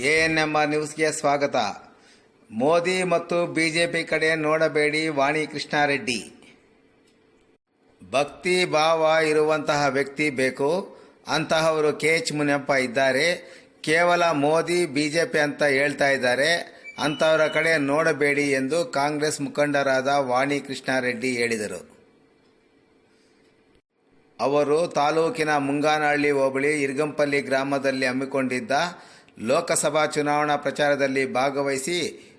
ANMR ನ್ಯೂಸ್ಗೆ ಸ್ವಾಗತ. ಮೋದಿ ಮತ್ತು ಬಿಜೆಪಿ ಕಡೆ ನೋಡಬೇಡಿ ವಾಣಿ ಕೃಷ್ಣಾರೆಡ್ಡಿ. ಭಕ್ತಿ ಭಾವ ಇರುವಂತಹ ವ್ಯಕ್ತಿ ಬೇಕು. ಅಂತಹವರು ಕೆ ಎಚ್ ಮುನಿಯಪ್ಪ ಇದ್ದಾರೆ. ಕೇವಲ ಮೋದಿ, ಬಿಜೆಪಿ ಅಂತ ಹೇಳ್ತಾ ಇದ್ದಾರೆ. ಅಂತಹವರ ಕಡೆ ನೋಡಬೇಡಿ ಎಂದು ಕಾಂಗ್ರೆಸ್ ಮುಖಂಡರಾದ ವಾಣಿ ಕೃಷ್ಣಾರೆಡ್ಡಿ ಹೇಳಿದರು. ಅವರು ತಾಲೂಕಿನ ಮುಂಗಾನಹಳ್ಳಿ ಹೋಬಳಿ ಇರ್ಗಂಪಲ್ಲಿ ಗ್ರಾಮದಲ್ಲಿ ಹಮ್ಮಿಕೊಂಡಿದ್ದ ಲೋಕಸಭಾ ಚುನಾವಣಾ ಪ್ರಚಾರದಲ್ಲಿ ಭಾಗವಹಿಸಿ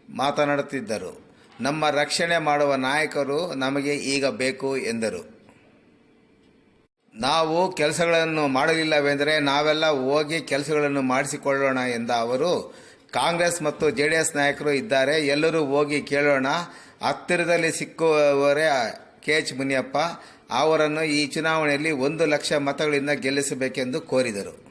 ಮಾತನಾಡುತ್ತಿದ್ದರು. ನಮ್ಮ ರಕ್ಷಣೆ ಮಾಡುವ ನಾಯಕರು ನಮಗೆ ಈಗ ಬೇಕು ಎಂದರು. ನಾವು ಕೆಲಸಗಳನ್ನು ಮಾಡಲಿಲ್ಲವೆಂದರೆ ನಾವೆಲ್ಲ ಹೋಗಿ ಕೆಲಸಗಳನ್ನು ಮಾಡಿಸಿಕೊಳ್ಳೋಣ ಎಂದ ಅವರು, ಕಾಂಗ್ರೆಸ್ ಮತ್ತು ಜೆಡಿಎಸ್ ನಾಯಕರು ಇದ್ದಾರೆ, ಎಲ್ಲರೂ ಹೋಗಿ ಕೇಳೋಣ. ಹತ್ತಿರದಲ್ಲಿ ಸಿಕ್ಕುವವರೇ ಕೆ ಎಚ್ ಮುನಿಯಪ್ಪ, ಅವರನ್ನು ಈ ಚುನಾವಣೆಯಲ್ಲಿ ಒಂದು ಲಕ್ಷ ಮತಗಳಿಂದ ಗೆಲ್ಲಿಸಬೇಕೆಂದು ಕೋರಿದರು.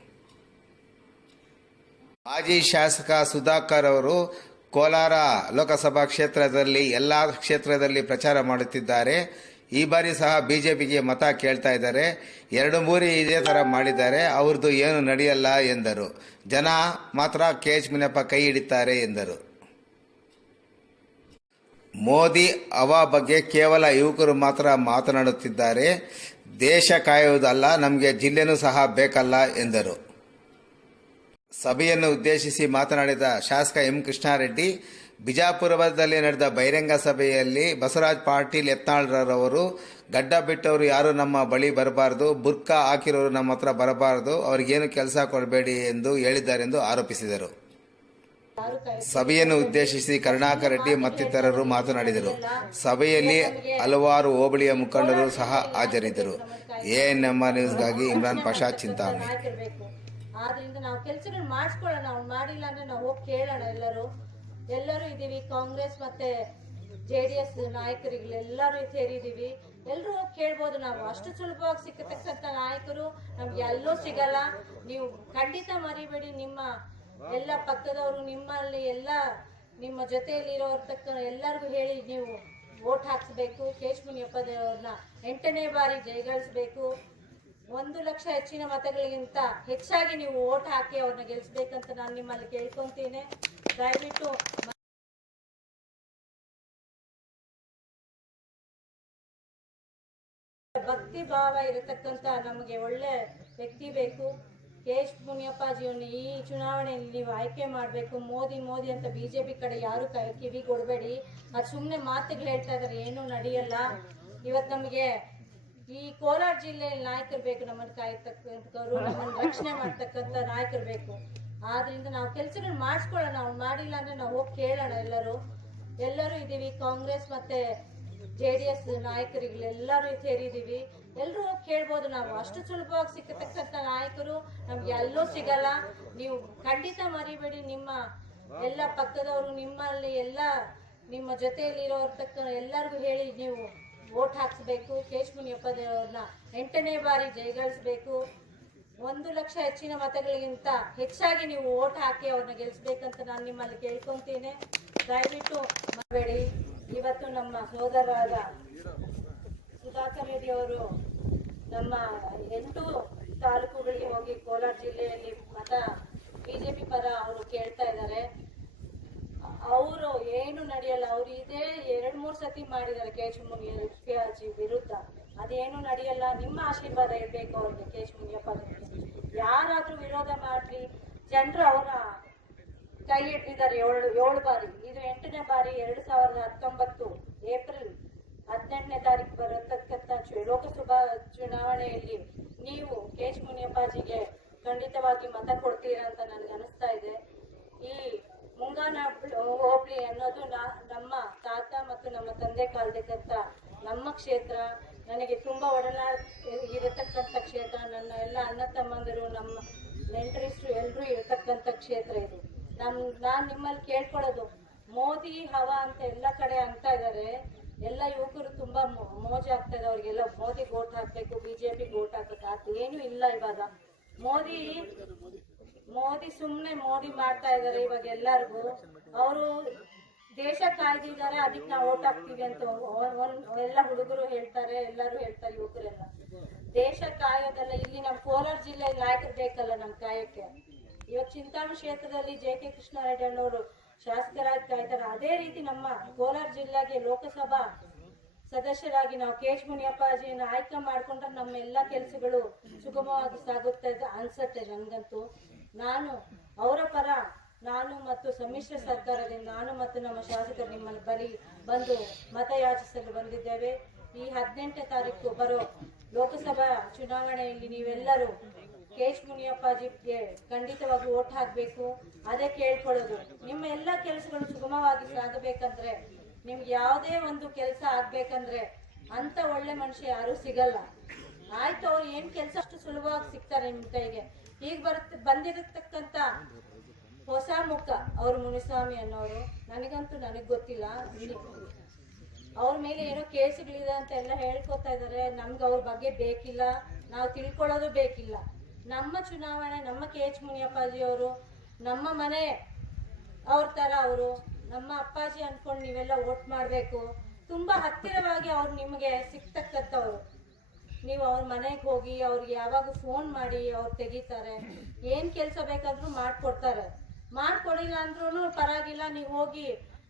ಮಾಜಿ ಶಾಸಕ ಸುಧಾಕರ್ ಅವರು ಕೋಲಾರ ಲೋಕಸಭಾ ಕ್ಷೇತ್ರದಲ್ಲಿ, ಎಲ್ಲ ಕ್ಷೇತ್ರದಲ್ಲಿ ಪ್ರಚಾರ ಮಾಡುತ್ತಿದ್ದಾರೆ. ಈ ಬಾರಿ ಸಹ ಬಿಜೆಪಿಗೆ ಮತ ಕೇಳ್ತಾ ಇದ್ದಾರೆ. ಎರಡು ಮೂರಿ ಇದೇ ಥರ ಮಾಡಿದ್ದಾರೆ. ಅವ್ರದ್ದು ಏನು ನಡೆಯಲ್ಲ ಎಂದರು. ಜನ ಮಾತ್ರ ಕೆ ಎಚ್ ಮುನಿಯಪ್ಪ ಕೈ ಹಿಡಿತಾರೆ ಎಂದರು. ಮೋದಿ ಅವ ಬಗ್ಗೆ ಕೇವಲ ಯುವಕರು ಮಾತ್ರ ಮಾತನಾಡುತ್ತಿದ್ದಾರೆ. ದೇಶ ಕಾಯುವುದಲ್ಲ, ನಮಗೆ ಜಿಲ್ಲೆನೂ ಸಹ ಬೇಕಲ್ಲ ಎಂದರು. ಸಭೆಯನ್ನು ಉದ್ದೇಶಿಸಿ ಮಾತನಾಡಿದ ಶಾಸಕ ಎಂ ಕೃಷ್ಣಾರೆಡ್ಡಿ, ಬಿಜಾಪುರದಲ್ಲಿ ನಡೆದ ಬಹಿರಂಗ ಸಭೆಯಲ್ಲಿ ಬಸವರಾಜ್ ಪಾಟೀಲ್ ಯತ್ನಾಳ್ರವರು, ಗಡ್ಡ ಬಿಟ್ಟವರು ಯಾರು ನಮ್ಮ ಬಳಿ ಬರಬಾರದು ಬುರ್ಕಾ ಹಾಕಿರೋರು ನಮ್ಮ ಹತ್ರ ಬರಬಾರ್ದು, ಅವ್ರಿಗೇನು ಕೆಲಸ ಕೊಡಬೇಡಿ ಎಂದು ಹೇಳಿದ್ದಾರೆಂದು ಆರೋಪಿಸಿದರು. ಸಭೆಯನ್ನು ಉದ್ದೇಶಿಸಿ ಕರುಣಾಕರ್ ರೆಡ್ಡಿ ಮತ್ತಿತರರು ಮಾತನಾಡಿದರು. ಸಭೆಯಲ್ಲಿ ಹಲವಾರು ಹೋಬಳಿಯ ಮುಖಂಡರು ಸಹ ಹಾಜರಿದ್ದರು. ಎಎನ್ಎಂಆರ್ ನ್ಯೂಸ್ಗಾಗಿ ಇಮ್ರಾನ್ ಪಾಷಾ ಚಿಂತಾಮಣಿ. ಆದ್ರಿಂದ ನಾವು ಕೆಲಸಗಳು ಮಾಡಿಸ್ಕೊಳ್ಳೋಣ, ಅವ್ನು ಮಾಡಿಲ್ಲ ಅಂದ್ರೆ ನಾವು ಹೋಗಿ ಕೇಳೋಣ ಎಲ್ಲರೂ. ಎಲ್ಲರೂ ಇದ್ದೀವಿ ಕಾಂಗ್ರೆಸ್ ಮತ್ತೆ ಜೆ ಡಿ ಎಸ್ ನಾಯಕರಿಗೆಲ್ಲರೂ ಸೇರಿದೀವಿ. ಎಲ್ಲರೂ ಹೋಗಿ ಕೇಳ್ಬೋದು ನಾವು. ಅಷ್ಟು ಸುಲಭವಾಗಿ ಸಿಕ್ಕತಕ್ಕಂಥ ನಾಯಕರು ನಮ್ಗೆ ಎಲ್ಲೂ ಸಿಗಲ್ಲ. ನೀವು ಖಂಡಿತ ಮರಿಬೇಡಿ, ನಿಮ್ಮ ಎಲ್ಲ ಪಕ್ಕದವರು, ನಿಮ್ಮಲ್ಲಿ ಎಲ್ಲ ನಿಮ್ಮ ಜೊತೆಯಲ್ಲಿ ಇರೋರ್ತಕ್ಕ ಎಲ್ಲರಿಗೂ ಹೇಳಿ ನೀವು ವೋಟ್ ಹಾಕ್ಸ್ಬೇಕು. ಕೇಶ್ ಮುನಿಯಪ್ಪ ದೇವ್ರನ್ನ ಎಂಟನೇ ಬಾರಿ ಜಯಗಳಿಸ್ಬೇಕು. ಒಂದು ಲಕ್ಷ ಹೆಚ್ಚಿನ ಮತಗಳಿಗಿಂತ ಹೆಚ್ಚಾಗಿ ನೀವು ಓಟ್ ಹಾಕಿ ಅವ್ರನ್ನ ಗೆಲ್ಲಿಸ್ಬೇಕಂತ ನಾನು ನಿಮ್ಮಲ್ಲಿ ಕೇಳ್ಕೊಂತೀನಿ. ದಯವಿಟ್ಟು ಭಕ್ತಿ ಭಾವ ಇರತಕ್ಕಂತ ನಮಗೆ ಒಳ್ಳೆ ವ್ಯಕ್ತಿ ಬೇಕು. ಕೆ. ಎಚ್. ಮುನಿಯಪ್ಪಾಜಿಯನ್ನು ಈ ಚುನಾವಣೆಯಲ್ಲಿ ನೀವು ಆಯ್ಕೆ ಮಾಡಬೇಕು. ಮೋದಿ ಮೋದಿ ಅಂತ ಬಿಜೆಪಿ ಕಡೆ ಯಾರು ಕಿವಿ ಕೊಡಬೇಡಿ ಅದು ಸುಮ್ಮನೆ ಮಾತುಗಳು ಹೇಳ್ತಾ ಇದ್ದಾರೆ ಏನೂ ನಡೆಯಲ್ಲ. ಇವತ್ತು ನಮಗೆ ಈ ಕೋಲಾರ ಜಿಲ್ಲೆಯಲ್ಲಿ ನಾಯಕರು ಬೇಕು, ನಮ್ಮನ್ನು ಕಾಯತಕ್ಕಂಥವ್ರು, ನಮ್ಮನ್ನು ರಕ್ಷಣೆ ಮಾಡ್ತಕ್ಕಂಥ ನಾಯಕರು ಬೇಕು. ಆದ್ರಿಂದ ನಾವು ಕೆಲಸಗಳನ್ನ ಮಾಡಿಸ್ಕೊಳ್ಳೋಣ ಅವ್ನು ಮಾಡಿಲ್ಲ ಅಂದ್ರೆ ನಾವು ಹೋಗಿ ಕೇಳೋಣ ಎಲ್ಲರೂ. ಎಲ್ಲರೂ ಇದೀವಿ ಕಾಂಗ್ರೆಸ್ ಮತ್ತೆ ಜೆ ಡಿ ಎಸ್ ನಾಯಕರಿಗೆಲ್ಲರೂ ಸೇರಿದೀವಿ ಎಲ್ಲರೂ ಹೋಗಿ ಕೇಳ್ಬೋದು ನಾವು. ಅಷ್ಟು ಸುಲಭವಾಗಿ ಸಿಕ್ಕತಕ್ಕಂಥ ನಾಯಕರು ನಮ್ಗೆ ಎಲ್ಲೂ ಸಿಗಲ್ಲ. ನೀವು ಖಂಡಿತ ಮರಿಬೇಡಿ, ನಿಮ್ಮ ಎಲ್ಲ ಪಕ್ಕದವರು ನಿಮ್ಮಲ್ಲಿ ಎಲ್ಲ, ನಿಮ್ಮ ಜೊತೆಯಲ್ಲಿ ಇರೋರ್ತಕ್ಕ ಎಲ್ಲರಿಗೂ ಹೇಳಿ ನೀವು ವೋಟ್ ಹಾಕಿಸ್ಬೇಕು ಕೇಶಮುನಿಯಪ್ಪ ದೇವರನ್ನ ಎಂಟನೇ ಬಾರಿ ಜಯಗಳಿಸ್ಬೇಕು. ಒಂದು ಲಕ್ಷ ಹೆಚ್ಚಿನ ಮತಗಳಿಗಿಂತ ಹೆಚ್ಚಾಗಿ ನೀವು ವೋಟ್ ಹಾಕಿ ಅವ್ರನ್ನ ಗೆಲ್ಲಿಸ್ಬೇಕಂತ ನಾನು ನಿಮ್ಮಲ್ಲಿ ಕೇಳ್ಕೊತೀನಿ. ದಯವಿಟ್ಟು ಮಾಡಬೇಡಿ ಇವತ್ತು ನಮ್ಮ ಸೋದರರಾದ ಸುಧಾಕರ್ ರೆಡ್ಡಿ ಅವರು ನಮ್ಮ ಎಂಟು ತಾಲೂಕುಗಳಿಗೆ ಹೋಗಿ ಕೋಲಾರ ಜಿಲ್ಲೆಯಲ್ಲಿ ಮತ ಬಿಜೆಪಿ ಪರ ಅವರು ಕೇಳ್ತಾ ಇದ್ದಾರೆ. ಅವರು ಏನು ನಡೆಯಲ್ಲ, ಅವ್ರು ಇದೇ ಎರಡು ಮೂರು ಸತಿ ಮಾಡಿದ್ದಾರೆ ಕೆ ಎಚ್ ಮುನಿಯಪ್ಪಾಜಿ ವಿರುದ್ಧ. ಅದೇನು ನಡೆಯಲ್ಲ, ನಿಮ್ಮ ಆಶೀರ್ವಾದ ಇರಬೇಕು ಅವ್ರಿಗೆ ಕೆ ಎಚ್ ಮುನಿಯಪ್ಪ ಯಾರಾದ್ರೂ ವಿರೋಧ ಮಾಡ್ಲಿ, ಜನರು ಅವರ ಕೈ ಇಟ್ಟಿದ್ದಾರೆ ಏಳು ಏಳು ಬಾರಿ. ಇದು ಎಂಟನೇ ಬಾರಿ, ಎರಡು ಸಾವಿರದ ಹತ್ತೊಂಬತ್ತು ಏಪ್ರಿಲ್ ಹದಿನೆಂಟನೇ ತಾರೀಕು ಬರತಕ್ಕಂಥ ಲೋಕಸಭಾ ಚುನಾವಣೆಯಲ್ಲಿ ನೀವು ಕೆ ಎಚ್ ಮುನಿಯಪ್ಪಾಜಿಗೆ ಖಂಡಿತವಾಗಿ ಮತ ಕೊಡ್ತೀರಾ ಅಂತ ನನಗೆ ಅನಿಸ್ತಾ ಇದೆ. ಈ ಮುಂಗಾನ ಹೋಬಳಿ ಅನ್ನೋದು ನಾ- ನಮ್ಮ ತಾತ ಮತ್ತು ನಮ್ಮ ತಂದೆ ಕಾಲದಕ್ಕಂತ ನಮ್ಮ ಕ್ಷೇತ್ರ. ನನಗೆ ತುಂಬಾ ಒಡನಾಡ ಇರತಕ್ಕಂಥ ಕ್ಷೇತ್ರ. ನನ್ನ ಎಲ್ಲ ಅಣ್ಣ ತಮ್ಮಂದಿರು, ನಮ್ಮ ನೆಂಟರಿಸ್ಟ್ರು ಎಲ್ಲರೂ ಇರತಕ್ಕಂಥ ಕ್ಷೇತ್ರ ಇದು. ನಮ್, ನಾನ್ ನಿಮ್ಮಲ್ಲಿ ಕೇಳ್ಕೊಳ್ಳೋದು, ಮೋದಿ ಹವಾ ಅಂತ ಎಲ್ಲ ಕಡೆ ಅಂತ ಇದ್ದಾರೆ ಎಲ್ಲ ಯುವಕರು ತುಂಬಾ ಮೋ- ಮೋಜಾಗ್ತಾ ಇದೆ ಅವ್ರಿಗೆಲ್ಲ ಮೋದಿ ಓಟ್ ಹಾಕ್ಬೇಕು, ಬಿಜೆಪಿ ಓಟ್ ಹಾಕ್ಬೇಕು. ಏನು ಇಲ್ಲ ಇವಾಗ. ಮೋದಿ ಮೋದಿ ಸುಮ್ಮನೆ ಮೋದಿ ಮಾಡ್ತಾ ಇದಾರೆ ಇವಾಗ ಎಲ್ಲರಿಗೂ. ಅವರು ದೇಶ ಕಾಯ್ದಿದ್ದಾರೆ, ಅದಕ್ಕೆ ನಾವು ಓಟ್ ಹಾಕ್ತೀವಿ ಅಂತ ಎಲ್ಲ ಹುಡುಗರು ಹೇಳ್ತಾರೆ, ಎಲ್ಲರೂ ಹೇಳ್ತಾರೆ ಯುವಕರೆಲ್ಲ. ದೇಶ ಕಾಯೋದಲ್ಲ ಇಲ್ಲಿ ನಮ್ಮ ಕೋಲಾರ ಜಿಲ್ಲೆ ನಾಯಕರು ಬೇಕಲ್ಲ ನಮ್ ಕಾಯಕ್ಕೆ. ಇವತ್ತು ಚಿಂತಾಮಣಿ ಕ್ಷೇತ್ರದಲ್ಲಿ ಜೆ ಕೆ ಕೃಷ್ಣಾರೆಡ್ಡಿ ಶಾಸಕರಾಗಿ ಕಾಯ್ತಾರೆ. ಅದೇ ರೀತಿ ನಮ್ಮ ಕೋಲಾರ ಜಿಲ್ಲೆಗೆ ಲೋಕಸಭಾ ಸದಸ್ಯರಾಗಿ ನಾವು ಕೆ ಎಚ್ ಮುನಿಯಪ್ಪಾಜಿಯನ್ನು ಆಯ್ಕೆ ಮಾಡ್ಕೊಂಡ್ರೆ ನಮ್ಮ ಎಲ್ಲ ಕೆಲಸಗಳು ಸುಗಮವಾಗಿ ಸಾಗುತ್ತೆ ಅನ್ಸುತ್ತೆ ನನಗಂತೂ ನಾನು ಅವರ ಪರ ನಾನು ಮತ್ತು ಸಮ್ಮಿಶ್ರ ಸರ್ಕಾರದಿಂದ ನಾನು ಮತ್ತು ನಮ್ಮ ಶಾಸಕರು ನಿಮ್ಮ ಬಳಿ ಬಂದು ಮತಯಾಚಿಸಲು ಬಂದಿದ್ದೇವೆ. ಈ ಹದಿನೆಂಟನೇ ತಾರೀಕು ಬರೋ ಲೋಕಸಭಾ ಚುನಾವಣೆಯಲ್ಲಿ ನೀವೆಲ್ಲರೂ ಕೆ ಎಚ್ ಮುನಿಯಪ್ಪಾಜಿಗೆ ಖಂಡಿತವಾಗಿ ಓಟ್ ಹಾಕಬೇಕು. ಅದೇ ಕೇಳ್ಕೊಳ್ಳೋದು. ನಿಮ್ಮ ಎಲ್ಲ ಕೆಲಸಗಳು ಸುಗಮವಾಗಿ ಸಾಗಬೇಕಂದ್ರೆ ನಿಮ್ಗೆ ಯಾವುದೇ ಒಂದು ಕೆಲಸ ಆಗ್ಬೇಕಂದ್ರೆ ಅಂತ ಒಳ್ಳೆ ಮನುಷ್ಯ ಯಾರು ಸಿಗಲ್ಲ. ಆಯ್ತು, ಅವ್ರು ಏನ್ ಕೆಲಸ ಅಷ್ಟು ಸುಲಭವಾಗಿ ಸಿಗ್ತಾರೆ ನಿಮ್ ಕೈಗೆ. ಈಗ ಬರುತ್ತೆ ಬಂದಿರತಕ್ಕಂತ ಹೊಸ ಮುಖ ಅವರು ಮುನಿಸ್ವಾಮಿ ಅನ್ನೋರು, ನನಗಂತೂ ನನಗೆ ಗೊತ್ತಿಲ್ಲ. ಅವ್ರ ಮೇಲೆ ಏನೋ ಕೇಸುಗಳಿದೆ ಅಂತ ಎಲ್ಲ ಹೇಳ್ಕೊತಾ ಇದಾರೆ. ನಮ್ಗೆ ಅವ್ರ ಬಗ್ಗೆ ಬೇಕಿಲ್ಲ. ನಾವು ತಿಳ್ಕೊಳ್ಳೋದು ಬೇಕಿಲ್ಲ. ನಮ್ಮ ಚುನಾವಣೆ, ನಮ್ಮ ಕೆ ಎಚ್ ಮುನಿಯಪ್ಪಾಜಿ ಅವರು, ನಮ್ಮ ಮನೆ ಅವ್ರ ತರ ಅವರು, ನಮ್ಮ ಅಪ್ಪಾಜಿ ಅನ್ಕೊಂಡು ನೀವೆಲ್ಲ ಓಟ್ ಮಾಡಬೇಕು. ತುಂಬಾ ಹತ್ತಿರವಾಗಿ ಅವ್ರು ನಿಮಗೆ ಸಿಗ್ತಕ್ಕಂಥವ್ರು ನೀವು ಅವ್ರ ಮನೆಗೆ ಹೋಗಿ ಅವ್ರಿಗೆ ಯಾವಾಗ ಫೋನ್ ಮಾಡಿ ಅವ್ರು ತೆಗಿತಾರೆ. ಏನ್ ಕೆಲಸ ಬೇಕಾದ್ರೂ ಮಾಡ್ಕೊಡ್ತಾರೆ. ಮಾಡ್ಕೊಡಿಲ್ಲ ಅಂದ್ರೂ ಪರವಾಗಿಲ್ಲ, ನೀವು ಹೋಗಿ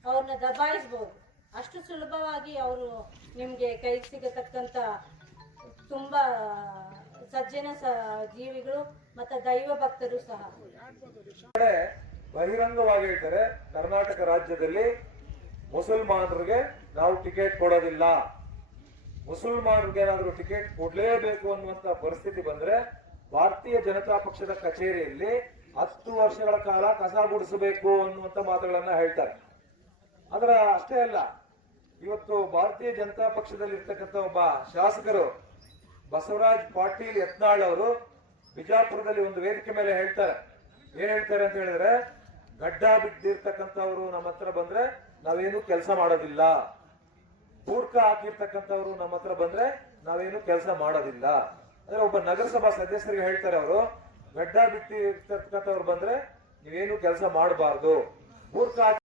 ಅವ್ರನ್ನ ದಬಾಯಿಸ್ಬೋದು. ಅಷ್ಟು ಸುಲಭವಾಗಿ ಅವರು ನಿಮಗೆ ಕೈ ಸಿಗತಕ್ಕಂಥ ತುಂಬ ಸಜ್ಜನ ಸ ಜೀವಿಗಳು ಮತ್ತು ದೈವ ಭಕ್ತರು ಸಹ. ಬಹಿರಂಗವಾಗಿ ಹೇಳ್ತಾರೆ, ಕರ್ನಾಟಕ ರಾಜ್ಯದಲ್ಲಿ ಮುಸಲ್ಮಾನರಿಗೆ ನಾವು ಟಿಕೆಟ್ ಕೊಡೋದಿಲ್ಲ. ಮುಸಲ್ಮಾನರಿಗೆ ಏನಾದರೂ ಟಿಕೆಟ್ ಕೊಡಲೇಬೇಕು ಅನ್ನುವಂತ ಪರಿಸ್ಥಿತಿ ಬಂದ್ರೆ ಭಾರತೀಯ ಜನತಾ ಪಕ್ಷದ ಕಚೇರಿಯಲ್ಲಿ ಹತ್ತು ವರ್ಷಗಳ ಕಾಲ ಕಸ ಗುಡಿಸಬೇಕು ಅನ್ನುವಂತ ಮಾತುಗಳನ್ನ ಹೇಳ್ತಾರೆ. ಅದರ ಅಷ್ಟೇ ಅಲ್ಲ, ಇವತ್ತು ಭಾರತೀಯ ಜನತಾ ಪಕ್ಷದಲ್ಲಿ ಇರ್ತಕ್ಕಂಥ ಒಬ್ಬ ಶಾಸಕರು ಬಸವರಾಜ್ ಪಾಟೀಲ್ ಯತ್ನಾಳ್ ಅವರು ಬಿಜಾಪುರದಲ್ಲಿ ಒಂದು ವೇದಿಕೆ ಮೇಲೆ ಹೇಳ್ತಾರೆ. ಏನ್ ಹೇಳ್ತಾರೆ ಅಂತ ಹೇಳಿದ್ರೆ, ಗಡ್ಡ ಬಿದ್ದಿರ್ತಕ್ಕಂಥವ್ರು ನಮ್ಮ ಹತ್ರ ಬಂದ್ರೆ ನಾವೇನು ಕೆಲಸ ಮಾಡೋದಿಲ್ಲ. ಬೂರ್ಕ ಹಾಕಿರ್ತಕ್ಕಂಥವ್ರು ನಮ್ಮ ಹತ್ರ ಬಂದ್ರೆ ನಾವೇನು ಕೆಲಸ ಮಾಡೋದಿಲ್ಲ. ಅಂದ್ರೆ ಒಬ್ಬ ನಗರಸಭಾ ಸದಸ್ಯರಿಗೆ ಹೇಳ್ತಾರೆ ಅವರು ಗಡ್ಡ ಬಿಟ್ಟಿರ್ತಕ್ಕಂಥವ್ರು ಬಂದ್ರೆ ನೀವೇನು ಕೆಲಸ ಮಾಡಬಾರ್ದು. ಹಾಕಿ